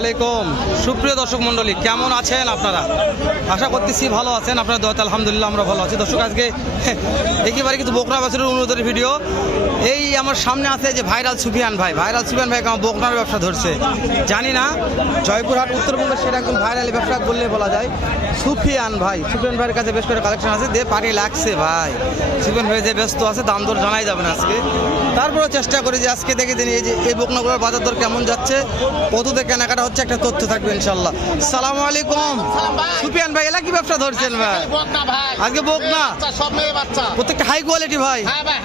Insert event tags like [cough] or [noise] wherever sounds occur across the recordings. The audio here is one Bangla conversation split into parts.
আলাইকুম। সুপ্রিয় দর্শক মণ্ডলী, কেমন আছেন আপনারা? আশা করতেছি ভালো আছেন আপনারা দয়াতে আলহামদুলিল্লাহ আমরা ভালো আছি। দর্শক, আজকে [laughs] একেবারে কিন্তু বকরা বছরের অনুরোধের ভিডিও এই আমার সামনে আছে যে ভাইরাল সুফিয়ান ভাই। ভাইরাল সুফিয়ান ভাই আমার বকনার ব্যবসা ধরছে? জানি না, জয়পুরহাট উত্তরবঙ্গের সেটা একদম ভাইরাল ব্যবসা বললে বলা যায়। সুফিয়ান ভাই, সুফিয়ান ভাইয়ের কাছে বেশ করে কালেকশন আছে। দে পারি লাগছে ভাই। সুফিয়ান ভাই যে ব্যস্ত আছে, দাম দর জানাই যাবে না আজকে। তারপরেও চেষ্টা করি যে আজকে দেখে দিন এই যে এই বকনাগুলোর বাজার দর কেমন যাচ্ছে। কততে কেনাকাটা হচ্ছে একটা তথ্য থাকবে ইনশাল্লাহ সালাম আলাইকুম। সুফিয়ান ভাই এলা কি ব্যবসা ধরছেন ভাই? আজকে মেয়ে বাচ্চা। প্রত্যেকটা হাই কোয়ালিটি ভাই। হ্যাঁ ভাই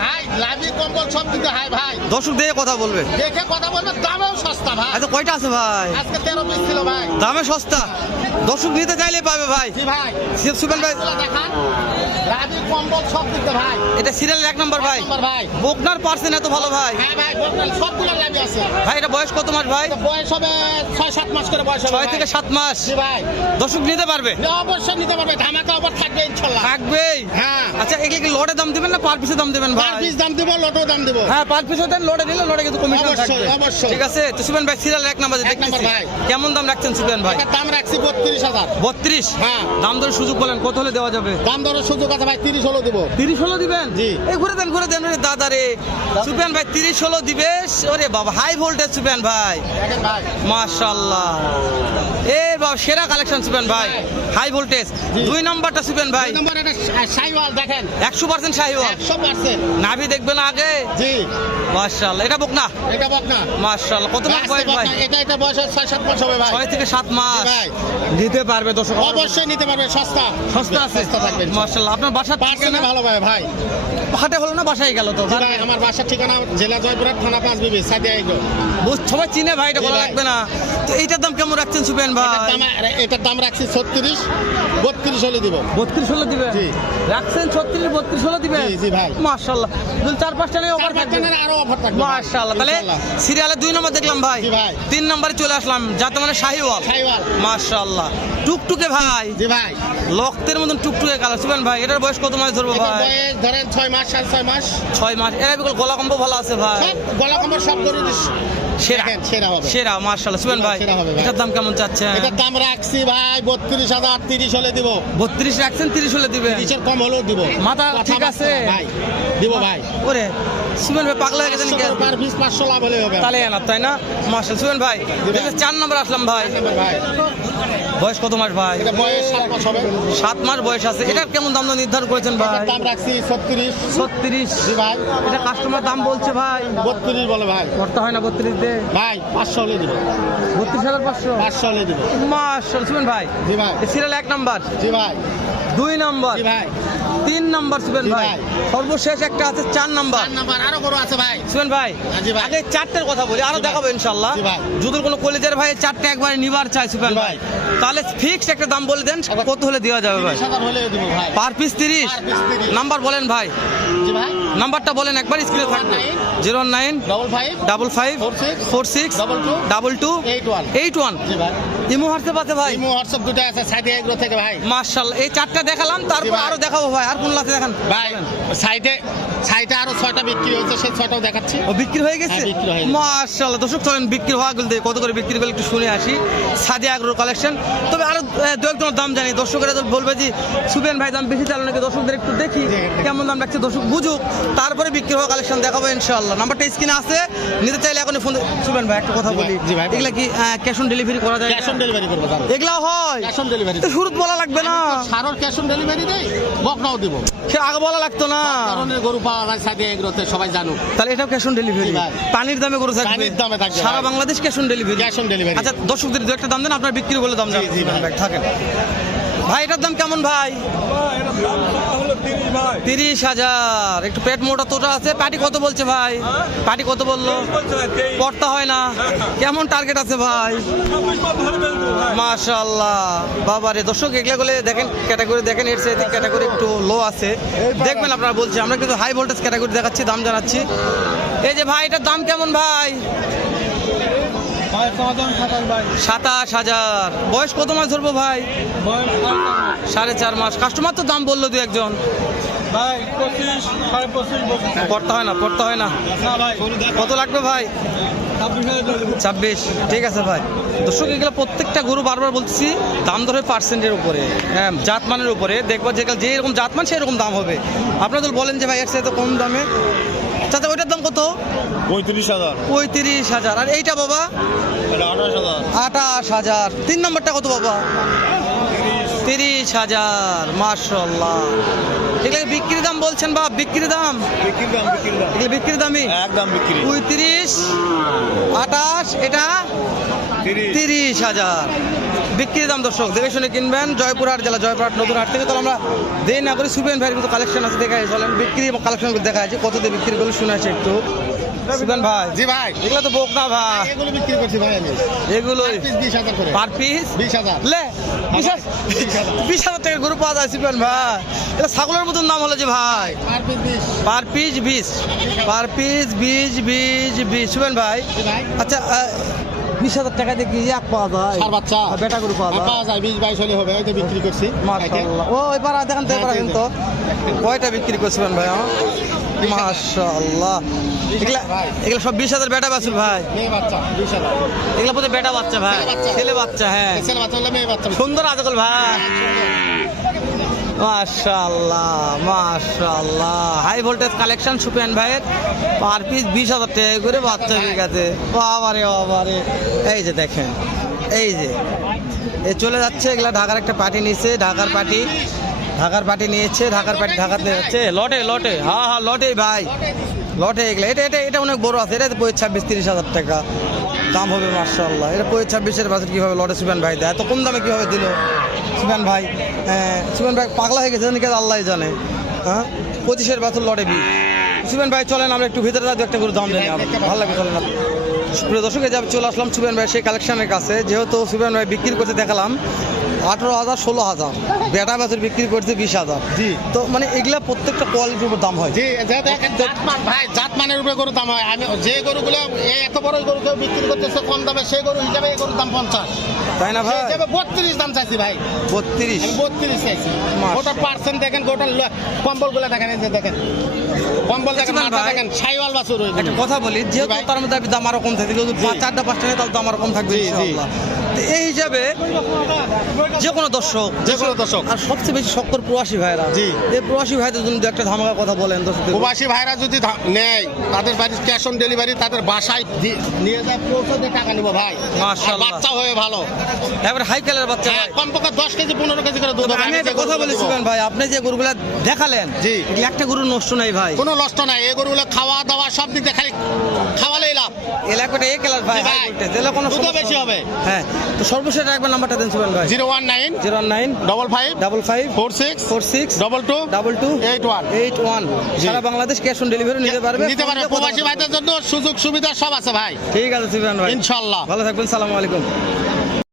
দর্শক দিয়ে কথা বলবে। দেখে কথা বলবে দামেও সস্তা ভাই। আচ্ছা কয়টা আছে ভাই? আজকে তেরো পিস ছিল ভাই। দামে সস্তা? দর্শক নিতে চাইলে পাবে ভাই। জি ভাই। এটা সিরিয়ালের এক নম্বর ভাই। বকনার পার্সেন্ট এত ভালো ভাই। হ্যাঁ ভাই সবগুলো আছে। ভাই এটা বয়স কত মাস ভাই? বয়স হবে ছয় সাত মাস করে বয়স ছয় থেকে সাত মাস। ভাই। দর্শক নিতে পারবে? অবশ্যই নিতে পারবে। ধামাকা অফার থাকবে ইনশাল্লাহ। থাকবেই। হ্যাঁ। আচ্ছা এগুলো কি লটে দাম দিবেন না পার পিসে দাম দিবেন পার ভাই পিস দাম দিব লটো দাম দিব। হ্যাঁ পার পিসে দেন লটে নিলে লটে কিন্তু কমিশন থাকবে। অবশ্যই। ঠিক আছে? তো সুবেন ভাই সিরিয়াল এক নাম্বার এক দেখতেছি। নাম্বার ভাই। কেমন দাম রাখছেন সুবেন ভাই? দাম রাখছি বত্রিশ হাজার। বত্রিশ? হ্যাঁ। দাম দরের সুযোগ বলেন কত হলে দেওয়া যাবে? দাম দরের সুযোগ আছে ভাই তিরিশ হলো দিব। তিরিশ হলো দিবেন? জি। এই ঘুরে দেন ঘুরে দেন রে দাদা। রে সুপেন ভাই তিরিশ হলো দিবে। ওরে বাবা হাই ভোল্টেজ সুপেন ভাই। মাশাল্লাহ এ বাবা সেরা কালেকশন সুপেন ভাই। High voltage. দুই নাম্বারটা সুপেন ভাই। নম্বর এটা দেখেন। একশো পার্সেন্ট শাহিওয়াল। একশো পার্সেন্ট। নাভি দেখবেন আগে। জি। মাশাল্লাহ এটা বুক না এটা বকনা। মাশাআল্লাহ কত মাস বয়স ভাই? এটা এটা বয়স হচ্ছে ছয় সাত মাস হবে ভাই। 6 থেকে সাত মাস। জি ভাই। দিতে পারবে দর্শক। অবশ্যই নিতে পারবে সস্তা। সস্তা আছে। সস্তা থাকবে। মাশাআল্লাহ আপনার বাসা পার্সেন্টে ভালো ভাই ভাই। হাটে হলো না বাসায় গেল তো? আমার বাসার ঠিকানা জেলা জয়পুরহাট থানা পাঁচ বিবি সাদিয়া সবাই চিনে ভাই এটা বলা লাগবে না। তো এইটার দাম কেমন রাখছেন সুপেন ভাই? এটার দাম রাখছি ছত্রিশ বত্রিশ হলে দিব। বত্রিশ হলো দিবে রাখছেন ছত্রিশ বত্রিশ হলো দিবে জি, জি ভাই। মার্শাল্লাহ চার পাঁচটা নিয়ে অফার থাকবে? আরও অফার থাকবে। মার্শাল্লাহ তাহলে সিরিয়ালে দুই নম্বর দেখলাম ভাই। তিন নম্বরে চলে আসলাম যাতে মানে শাহিওয়াল। মার্শাল্লাহ টুকটুকে ভাই। জি ভাই। লক্তের মতন টুকটুকে কালার সুবেন ভাই এটার বয়স কত মাস ধরবো ভাই? ধরেন ছয় মাস সাড়ে ছয় মাস? ছয় মাস। এরা বিকল গলা কম্ব ভালো আছে ভাই? গলা কম্বল সব করে দিস সেরা। সেরা হবে। সেরা মার্শাল্লাহ সুবেন ভাই। এটার দাম কেমন চাচ্ছেন? এটার দাম রাখছি ভাই বত্রিশ হাজার তিরিশ হলে দিব। বত্রিশ রাখছেন তিরিশ হলে দিবে তিরিশের কম হলেও দিব। মাথা ঠিক আছে? ভাই দিব ভাই। ওরে সুবেন ভাই পাগলা হয়ে গেছেন? পার পিস পাঁচশো লাভ হলে হবে। আনা তাই না? মার্শাল সুবেন ভাই চার নম্বর আসলাম ভাই। ভাই। বয়স কত মাস ভাই? এটা বয়স সাত মাস বয়স আছে। এটার কেমন দাম নির্ধারণ করেছেন ভাই? দাম রাখছি ছত্রিশ। ছত্রিশ। ভাই। এটা কাস্টমার দাম বলছে ভাই। বত্রিশ বলে ভাই। করতে হয় না বত্রিশ দে ভাই পাঁচশো হলে দিব। বত্রিশ হাজার পাঁচশো? পাঁচশো হলে দিব। মাস সুবেন ভাই। জি ভাই। সিরিয়াল এক নাম্বার। জি ভাই। দুই নম্বর। ভাই। তিন নম্বর সুবেন ভাই। সর্বশেষ একটা আছে চার নম্বর। নাম্বার আরও বড় আছে ভাই। সুবেন ভাই হ্যাঁ, ভাই। আগে চারটের কথা বলি আরও দেখাবো ইনশাল্লাহ। যদি কোনো কলেজের ভাই চারটে একবারে নিবার চাই সুবেন ভাই। তাহলে ফিক্সড একটা দাম বলে দেন কত হলে দেওয়া যাবে ভাই? পার পিস তিরিশ। Per piece 30 নাম্বার বলেন ভাই। ভাই। নাম্বারটা বলেন একবার স্ক্রিনে থাকবে। Zero nine double five four six double two eight one eight one imo WhatsApp আছে ভাই। ইমো হোয়াটসঅ্যাপ দুটো আছে সাইডে এগুলো থেকে ভাই। মার্শাল এই চারটা দেখালাম তারপর আরও দেখাবো ভাই। আর কোন লাতে দেখান? ভাই সাইডে সাইডে আরও ছয়টা বিক্রি হয়েছে সেই ছয়টাও দেখাচ্ছি। ও বিক্রি হয়ে গেছে? বিক্রি হয়ে গেছে। মার্শাল্লাহ দর্শক চলেন বিক্রি হওয়া গেলে কত করে বিক্রি করলে একটু শুনে আসি। সাদিয়া আগ্রোর কালেকশন তবে আরও দু একজনের দাম জানি। দর্শকেরা তো বলবে যে সুবেন ভাই দাম বেশি চালো নাকি? দর্শকদের একটু দেখি কেমন দাম রাখছে দর্শক বুঝুক। তারপরে বিক্রি হওয়া কালেকশন দেখাবো ইনশাল্লাহ নাম্বারটা স্ক্রিনে আছে। নিতে চাইলে এখনই ফোন সুবেন ভাই একটা কথা বলি। এগুলা কি ক্যাশ অন ডেলিভারি করা যায় ক্যাশ অন ডেলিভারি করব এগুলা হয়। ক্যাশ অন ডেলিভারি তো শুরুত বলা লাগবে না। সারোর ক্যাশ অন ডেলিভারি দেই বকনাও দিব। সে আগে বলা লাগতো না। কারণে গরু পাওয়া যায় সাথে এগুলোতে সবাই জানুক। তাহলে এটাও ক্যাশ অন ডেলিভারি ভাই। পানির দামে গরু থাকবে? পানির দামে থাকবে, সারা ভাই। Bangladesh cash on delivery Cash on delivery। আচ্ছা দর্শকদের দু একটা দাম দেন আপনার বিক্রি বলে দাম জি, জি, ভাই। থাকেন। ভাই এটার দাম কেমন ভাই? তিরিশ হাজার। একটু পেট মোটা তোটা আছে। পাটি কত বলছে ভাই? পাটি কত বলল? পড়তা হয় না। কেমন টার্গেট আছে ভাই? মাশাল্লাহ বাবারে দর্শক এগুলা গুলো দেখেন ক্যাটাগরি দেখেন এর সাথে ক্যাটাগরি একটু লো আছে। দেখবেন আপনারা বলছি আমরা কিন্তু হাই ভোল্টেজ ক্যাটাগরি দেখাচ্ছি দাম জানাচ্ছি। এই যে ভাই এটার দাম কেমন ভাই? সাতাশ হাজার। বয়স কত মাস ধরবো ভাই? সাড়ে চার মাস। কাস্টমার তো দাম বলল দু একজন। পড়তে হয় না পড়তে হয় না। কত লাগবে ভাই? ছাব্বিশ ঠিক আছে ভাই। দর্শক এগুলো প্রত্যেকটা গরু বারবার বলতেছি দাম ধরে পার্সেন্টের উপরে হ্যাঁ জাতমানের উপরে। দেখব যে যে এরকম জাতমান সেরকম দাম হবে। আপনারা তো বলেন যে ভাই এর সাথে কম দামে। চাচা ওইটার দাম কত? পঁয়ত্রিশ হাজার। পঁয়ত্রিশ হাজার। আর এইটা বাবা? আঠাশ হাজার। তিন নম্বরটা কত বাবা? তিরিশ হাজার। মার্শাল্লাহ এগুলো বিক্রি দাম বলছেন বা বিক্রি দাম? বিক্রির দাম এগুলো বিক্রি দামই? একদম বিক্রি। পঁয়ত্রিশ আঠাশ এটা তিরিশ। হাজার। বিক্রি দাম দর্শক দেখে শুনে কিনবেন। জয়পুরহাট জেলা জয়পুরহাট নতুন হাট থেকে তো আমরা দেই না করি। সুবেন ভাইয়ের কিন্তু কালেকশন আছে দেখা চলেন। বিক্রি কালেকশন দেখা আছে কত দিয়ে বিক্রি করলে শুনে আছে একটু। সুবেন ভাই। জি ভাই। এগুলো তো বোক না ভাই। এগুলো বিক্রি করছি ভাই আমি। এগুলোই। পিস বিশ হাজার করে। Per piece? বিশ হাজার। লে বিশ হাজার- টাকা গরু পাওয়া যায় সুবেন ভাই। এটা ছাগলের মতন নাম হলো যে ভাই। আর পার পিস বিশ। পার পিস বিশ বিশ বিশ। সুবেন ভাই। আচ্ছা বিশ হাজার টাকা দিয়ে এক পাওয়া যায়? সার বাচ্চা। বেটা গরু পাওয়া যায়? পাওয়া যায় বিশ বাইশ হলে হবে ওই তো বিক্রি করছি। ও এবার দেখেন তো এবার হ্যাঁ, কিন্তু। কয়টা বিক্রি করছিলেন ভাই আমার মাশাআল্লাহ। এগুলা এগুলা সব বিশ হাজার বেটা বাছুর ভাই। হাজার। বেটা বাচ্চা ভাই। ছেলে বাচ্চা। হ্যাঁ। সুন্দর আজকল ভাই। হাই ভোল্টেজ কালেকশন সুপেন ভাইয়ের পার পিস বিশ হাজার টাকা করে বাচ্চা বাবারে বাবারে। এই যে দেখেন এই যে। এ চলে যাচ্ছে এগুলা ঢাকার একটা পার্টি নিয়েছে ঢাকার পার্টি। ঢাকার পার্টি নিয়েছে ঢাকার পার্টি ঢাকাতে যাচ্ছে। লটে লটে। হ্যাঁ হ্যাঁ লটে ভাই। লটে এগুলা। এটা এটা এটা অনেক বড় আছে। এটা পঁচিশ ছাব্বিশ, তিরিশ হাজার টাকা। দাম হবে মার্শাল্লাহ এটা পঁচিশ ছাব্বিশের বাজার কীভাবে লটে সুবেন ভাই দেয়? এত কম দামে কীভাবে দিল? সুবেন ভাই হ্যাঁ সুবেন ভাই পাগলা হয়ে গেছে নাকি আল্লাহ জানে। হ্যাঁ? পঁচিশের বাছর লটে বি সুবেন ভাই, চলেন, আমরা একটু ভিতরে যাব একটা করে দাম জানি ভালো লাগে, চলেন। প্রিয় দর্শকে যাবে চলে আসলাম সুবেন ভাই সেই কালেকশনের কাছে। যেহেতু সুবেন ভাই বিক্রি করতে দেখালাম আঠারো হাজার ষোলো হাজার। বেটা বাছর বিক্রি করছে বিশ হাজার। জি। তো মানে এগুলা প্রত্যেকটা কোয়ালিটির উপর দাম হয়। জি যেহেতু এক জাতমান ভাই উপরে গরু দাম হয়। আমি যে গরুগুলো এই এত বড় গরু কেউ বিক্রি করতেছে কম দামে সেই গরু হিসাবে এই গরুর দাম পঞ্চাশ। তাই না ভাই? হিসাবে বত্রিশ দাম চাইছি ভাই। বত্রিশ? বত্রিশ চাইছি। ওটার পার্সেন্ট দেখেন গোটার কম্বলগুলো দেখেন এই যে দেখেন। কম্বল দেখেন মাথা দেখেন সাইওয়াল বাছুর একটা কথা বলি যেহেতু তার মধ্যে দাম আরও কম থাকে যদি চারটা পাঁচটা তাহলে দাম আরও কম থাকবে। ইনশাআল্লাহ। এই হিসাবে যে কোনো দর্শক যে কোনো দর্শক। আর সবচেয়ে বেশি শক্কর প্রবাসী ভাইরা। জি। এই প্রবাসী ভাইদের জন্য একটা ধামাকা কথা বলেন দর্শকদের। প্রবাসী ভাইরা যদি নেয় তাদের বাড়ির ক্যাশ অন ডেলিভারি তাদের বাসায় নিয়ে যায় পৌঁছে টাকা নিবো ভাই। বাচ্চা হয়ে ভালো। এবারে হাই কালার বাচ্চা। হ্যাঁ, কমপক্ষে দশ কেজি পনেরো কেজি করে দুধ আমি একটা কথা গরুগুলো বলি দিব। সুবেন ভাই আপনি যে গরুগুলা দেখালেন জি। একটা গরু নষ্ট নাই ভাই। কোনো নষ্ট নাই এই গরুগুলো খাওয়া দাওয়া সব দিক দিয়ে খালি খাওয়ালেই লাভ। এলাকাটা এ কালার ভাই ভাই। তাহলে কোনো সমস্যা বেশি হবে। হ্যাঁ। তো সর্বশেষ একবার নাম্বারটা দেন সুবেন ভাই। Zero one nine zero nine double five double five four six four six double two double two eight one eight one Sara Bangladesh cash on delivery নিতে পারবে। নিতে পারবে। প্রবাসী ভাইদের জন্য সুযোগ সুবিধা সব আছে ভাই। ঠিক আছে সিবান ভাই। ইনশাল্লাহ। ভালো থাকবেন সালাম আলাইকুম।